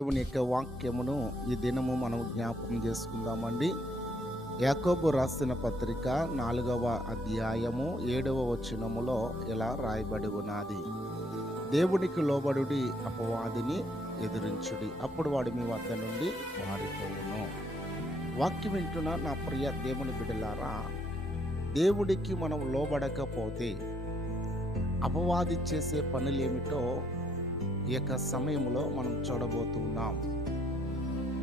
దేవుని యొక్క వాక్యమును ఈ దినము మనం జ్ఞాపకం చేసుకుందామండి. యాకోబు రాసిన పత్రిక 4వ అధ్యాయము 7వ వచనములో ఇలా రాయబడి ఉన్నది. దేవునికి లోబడుడి, అపవాదిని ఎదిరించుడి, అప్పుడు వాడు మీ వద్ద నుండి పారిపోవును. వాక్యం వింటున్న నా ప్రియ దేవుని బిడ్డలారా, దేవుడికి మనం లోబడకపోతే అపవాది చేసే పనులేమిటో ఈ యొక్క సమయంలో మనం చూడబోతున్నాం.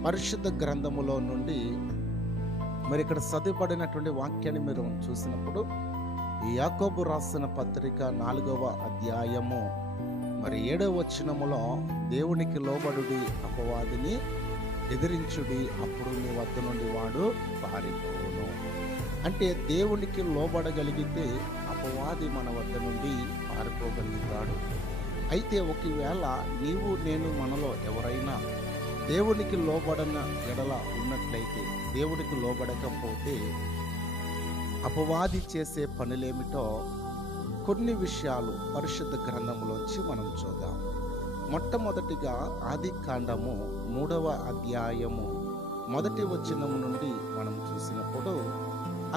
పరిశుద్ధ గ్రంథములో నుండి మరి ఇక్కడ చదువుబడినటువంటి వాక్యాన్ని మీరు చూసినప్పుడు ఈ యాకోబు రాసిన పత్రిక 4వ అధ్యాయము మరి 7వ వచనములో దేవునికి లోబడుడి, అపవాదిని ఎదిరించుడి, అప్పుడు మీ వద్ద నుండి వాడు పారిపోవును. అంటే దేవునికి లోబడగలిగితే అపవాది మన వద్ద నుండి పారిపోగలుగుతాడు. అయితే ఒకవేళ నీవు నేను మనలో ఎవరైనా దేవునికి లోబడన ఎడల ఉన్నట్లయితే, దేవునికి లోబడకపోతే అపవాది చేసే పనులేమిటో కొన్ని విషయాలు పరిశుద్ధ గ్రంథంలోంచి మనం చూద్దాం. మొట్టమొదటిగా ఆది కాండము 3వ అధ్యాయము 1వ వచనము నుండి మనం చూసినప్పుడు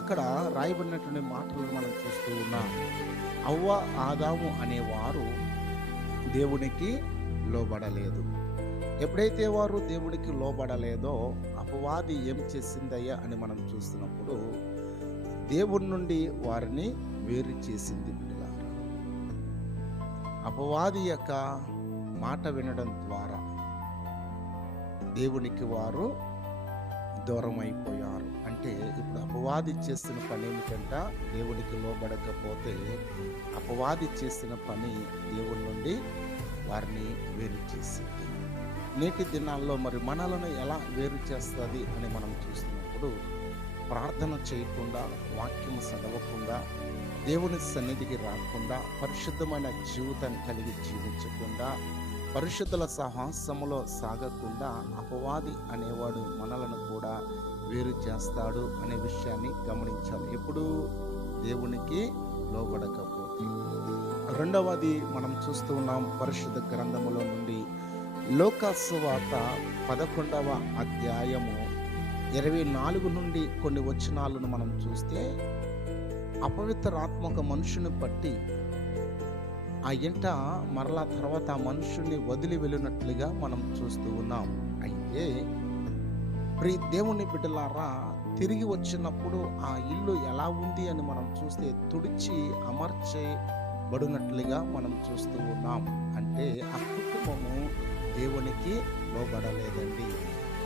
అక్కడ రాయబడినటువంటి మాటలను మనం చూస్తూ ఉన్నాం. అవ్వ, ఆదాము అనేవారు దేవునికి లోబడలేదు. ఎప్పుడైతే వారు దేవునికి లోబడలేదో అపవాది ఏం చేసిందయ్యా అని మనం చూస్తున్నప్పుడు దేవుని నుండి వారిని వేరు చేసింది. బిడ్డలారా, అపవాది యొక్క మాట వినడం ద్వారా దేవునికి వారు దూరం అయిపోయారు. అంటే ఇప్పుడు అపవాది చేసిన పని ఏమిటంట? దేవునికి లోబడకపోతే అపవాది చేసిన పని దేవుని నుండి వారిని వేరు చేసింది. నేటి దినాల్లో మరి మనలను ఎలా వేరు చేస్తుంది అని మనం చూస్తున్నప్పుడు ప్రార్థన చేయకుండా, వాక్యం చదవకుండా, దేవుని సన్నిధికి రాకుండా, పరిశుద్ధమైన జీవితాన్ని కలిగి జీవించకుండా, పరిశుద్ధుల సహవాసములో సాగకుండా అపవాది అనేవాడు మనలను కూడా వేరు చేస్తాడు అనే విషయాన్ని గమనించాలి. ఎప్పుడు దేవునికి లోబడకపోతే. రెండవది మనం చూస్తూ ఉన్నాం పరిశుద్ధ గ్రంథములో నుండి లోకాసువార్త 11వ అధ్యాయము 24 నుండి కొన్ని వచనాలను మనం చూస్తే అపవిత్రాత్మ ఒక మనుషుని పట్టి ఆ ఇంట మరలా తర్వాత ఆ మనుషుల్ని వదిలి వెళ్ళినట్లుగా మనం చూస్తూ ఉన్నాం. అయితే దేవుని బిడ్డలారా, తిరిగి వచ్చినప్పుడు ఆ ఇల్లు ఎలా ఉంది అని మనం చూస్తే తుడిచి అమర్చబడినట్లుగా మనం చూస్తూ ఉన్నాం. అంటే ఆ కుటుంబము దేవునికి లోబడలేదండి.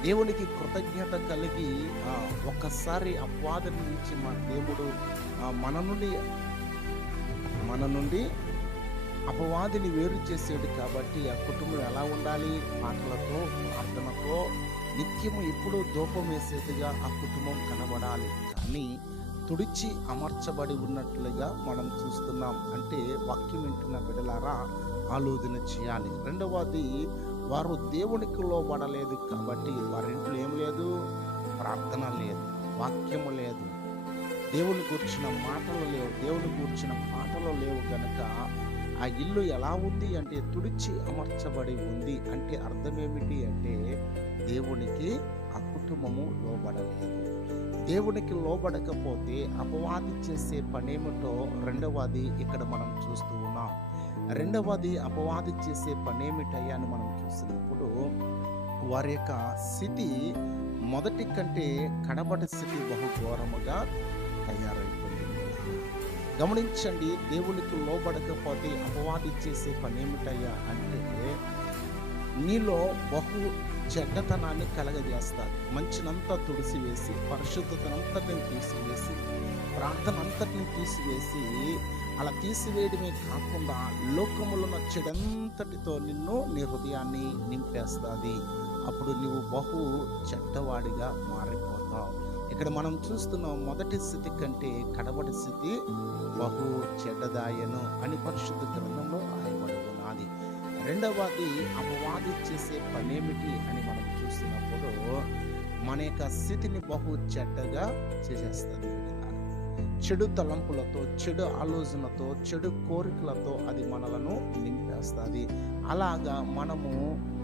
దేవునికి కృతజ్ఞత కలిగి ఒక్కసారి అపవాది నుంచి మా దేవుడు మన నుండి అపవాదిని వేరు చేసాడు. కాబట్టి ఆ కుటుంబం ఎలా ఉండాలి? మాటలతో, ప్రార్థనతో, నిత్యము ఎప్పుడూ ధూపం వేసేదిగా ఆ కుటుంబం కనబడాలి. కానీ తుడిచి అమర్చబడి ఉన్నట్లుగా మనం చూస్తున్నాం. అంటే వాక్యం వింటున్న బిడ్డలారా, ఆలోచన చేయాలి. రెండవది, వారు దేవునికి లోబడలేదు కాబట్టి వారి ఇంట్లో ఏం లేదు? ప్రార్థన లేదు, వాక్యము లేదు, దేవుని కూర్చిన మాటలు లేవు. దేవుని కూర్చిన మాటలు లేవు కనుక ఆ ఇల్లు ఎలా ఉంది అంటే తుడిచి అమర్చబడి ఉంది. అంటే అర్థం ఏమిటి అంటే దేవునికి ఆ కుటుంబము లోబడలేదు. దేవునికి లోబడకపోతే అపవాది చేసే పనేమిటో రెండవది ఇక్కడ మనం చూస్తూ ఉన్నాం. రెండవది, అపవాది చేసే పనేమిటయ్యా అని మనం చూసినప్పుడు వారి యొక్క స్థితి మొదటి కంటే కడబడి స్థితి బహుఘోరముగా తయారైపోయింది. గమనించండి, దేవునికి లోబడకపోతే అపవాది చేసే పనేమిటయ్యా అంటే నీలో బహు చెడ్డతనాన్ని కలగజేస్తారు. మంచినంతా తుడిసివేసి, పరిశుద్ధతనంతటిని తీసివేసి, ప్రార్థన అంతటిని తీసివేసి, అలా తీసివేయడమే కాకుండా లోకములో ఉన్న చెడంతటితో నీ హృదయాన్ని నింపేస్తుంది. అప్పుడు నువ్వు బహు చెడ్డవాడిగా మారిపోతావు. ఇక్కడ మనం చూస్తున్నాం, మొదటి స్థితి కంటే కడబడి స్థితి బహు చెడ్డదాయను అని పరిశుద్ధ గ్రంథంలో రాయబడి ఉన్నది. రెండవది, అపవాది చేసే పనేమిటి అని మనం చూసినప్పుడు మన యొక్క స్థితిని బహు చెడ్డగా చేసేస్తుంది. చెడు తలంపులతో, చెడు ఆలోచనతో, చెడు కోరికలతో అది మనలను నింపేస్తుంది. అలాగా మనము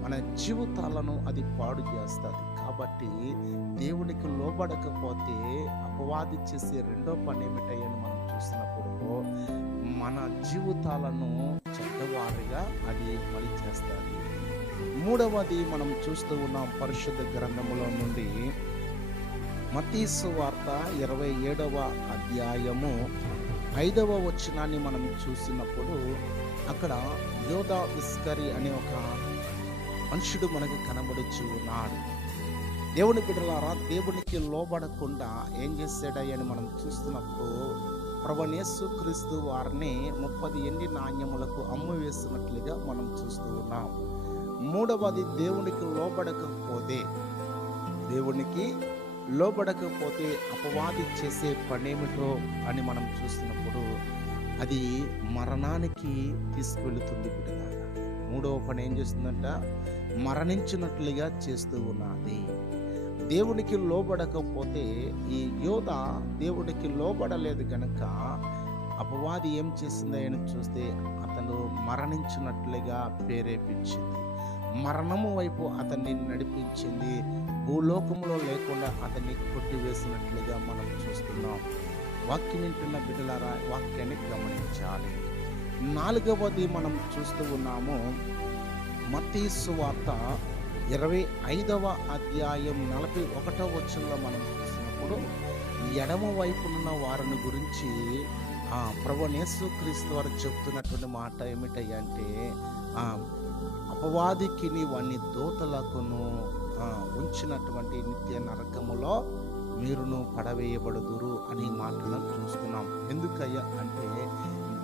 మన జీవితాలను అది పాడు చేస్తుంది. కాబట్టి దేవునికి లోబడకపోతే అపవాది చేసే రెండో పని ఏమిటని మనం చూసినప్పుడు మన జీవితాలను చెడ్డవారిగా అది పని చేస్తుంది. మూడవది మనం చూస్తూ ఉన్నాం పరిశుద్ధ గ్రంథములో నుండి మత్తయి సువార్త 27వ అధ్యాయము 5వ వచనాన్ని మనం చూసినప్పుడు అక్కడ యోధా ఇస్కరి అనే ఒక మనుషుడు మనకు కనబడుచు ఉన్నాడు. దేవుని బిడ్డలారా, దేవునికి లోబడకుండా ఏం చేశాడని మనం చూస్తున్నప్పుడు ప్రభువైన యేసుక్రీస్తు వారిని 30 ఎండి నాణ్యములకు అమ్మివేసినట్లుగా మనం చూస్తూ ఉన్నాం. మూడవది దేవునికి లోబడకపోతే అపవాది చేసే పనేమిటో అని మనం చూస్తున్నప్పుడు అది మరణానికి తీసుకువెళుతుంది బిడ్డలారా. మూడవ పని ఏం చేస్తుందంట? మరణించినట్లుగా చేస్తూ ఉన్నది. దేవునికి లోబడకపోతే ఈ యోధ దేవునికి లోబడలేదు కనుక అపవాది ఏం చేసింది అని చూస్తే అతను మరణించినట్లుగా ప్రేరేపించింది. మరణము వైపు అతన్ని నడిపించింది. భూలోకంలో లేకుండా అతన్ని కొట్టివేసినట్లుగా మనం చూస్తున్నాం. వాక్యం వింటున్న బిడ్డలారా, వాక్యాన్ని గమనించాలి. నాలుగవది మనం చూస్తూ ఉన్నాము మత్తయి సువార్త 25వ అధ్యాయం 41వ వచనంలో మనం చూసినప్పుడు ఎడమ వైపునున్న వారిని గురించి ప్రభువైన యేసుక్రీస్తు వారు చెప్తున్నటువంటి మాట ఏమిటంటే అపవాదికి వాని దూతలకును ఉంచినటువంటి నిత్య నరకములో మీరును పడవేయబడుదురు అనే మాటలను చూస్తున్నాం. ఎందుకయ్యా అంటే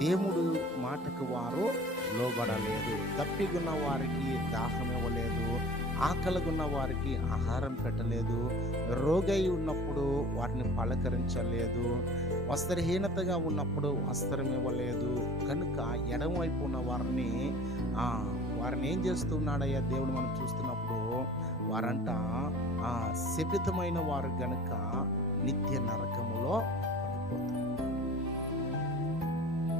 దేవుడు మాటకు వారు లోబడలేదు. దప్పిగున్న వారికి దాహం ఇవ్వలేదు, ఆకలిగున్న వారికి ఆహారం పెట్టలేదు, రోగై ఉన్నప్పుడు వారిని పలకరించలేదు, వస్త్రహీనతగా ఉన్నప్పుడు వస్త్రం ఇవ్వలేదు. కనుక ఎడమవైపు ఉన్న వారిని ఏం చేస్తున్నాడయ్యా దేవుడు మనం చూస్తున్నప్పుడు వారంట శపితమైన వారు గనుక నిత్య నరకములో పడిపోతారు.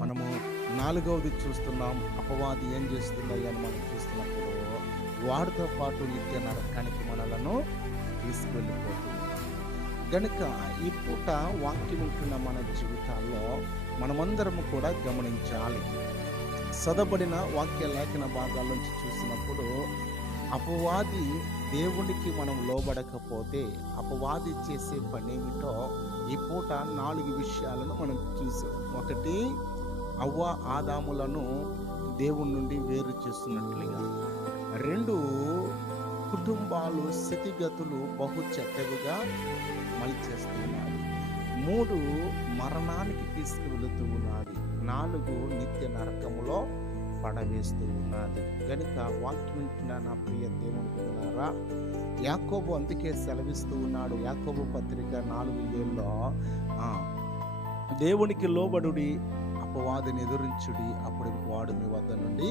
మనము నాలుగవది చూస్తున్నాం, అపవాది ఏం చేస్తుందయ్యా అని మనం చూస్తున్నప్పుడు వాడితో పాటు నిత్య నరకానికి మనలను తీసుకువెళ్ళిపోతుంది. గనుక ఈ పూట వాక్యం ఉంటున్న మన జీవితాల్లో మనమందరము కూడా గమనించాలి. చదవబడిన వాక్య లేఖన భాగాల నుంచి చూసినప్పుడు అపవాది దేవునికి మనం లోబడకపోతే అపవాది చేసే పనేమిటో ఈ పూట 4 విషయాలను మనం చూసాం. ఒకటి, అవ్వ ఆదాములను దేవుని నుండి వేరు చేస్తున్నట్లుగా. 2, కుటుంబాలు స్థితిగతులు బహు చెడ్డవిగా మలిచేస్తున్నది. 3, మరణానికి తీసుకువెళుతూ ఉన్నది. 4, నిత్య నరకములో పడవేస్తూ ఉన్నది. కనుక వాక్యం వింటున్న నా ప్రియ దేవుని బిడ్డలారా, యాకోబు అందుకే సెలవిస్తూ ఉన్నాడు. యాకోబు పత్రిక 4:7లో దేవునికి లోబడుడి, అపవాదిని ఎదురించుడి, అప్పుడు వాడు మీ వద్ద నుండి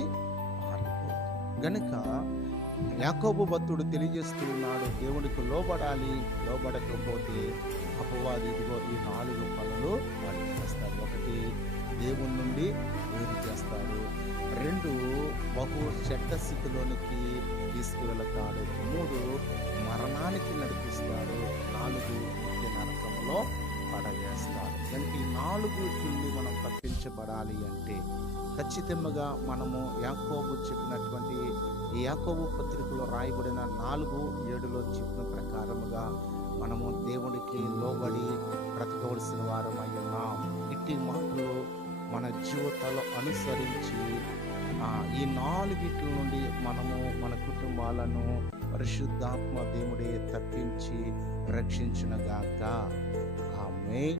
పారిపోడు. గనుక యాకోబు భక్తుడు తెలియజేస్తూ ఉన్నాడు, దేవునికి లోబడాలి. లోబడకపోతే అపవాది ఇదిగో ఈ 4 పనులు వాడు చేస్తాడు. 1, దేవుని నుండి వేరు చేస్తాడు. 2, బహు చెడ్డ స్థితిలోనికి తీసుకువెళతాడు. 3, మరణానికి నడిపిస్తాడు. 4, నిత్య నరకంలో పడవేస్తాడు. కనుక ఈ 4 నుండి మనం తప్పించబడాలి అంటే ఖచ్చితంగా మనము యాకోబు చెప్పినటువంటి ఈ యాకోబు పత్రికలో రాయబడిన 4:7లో చెప్పిన ప్రకారముగా మనము దేవుడికి లోబడి బ్రతకవలసిన వారమై ఉన్నాం. ఇట్టి మాటలు మన జీవితాల్లో అనుసరించి ఈ 4 నుండి మనము మన కుటుంబాలను పరిశుద్ధాత్మ దేవుడే తప్పించి రక్షించునుగాక. ఆమేన్.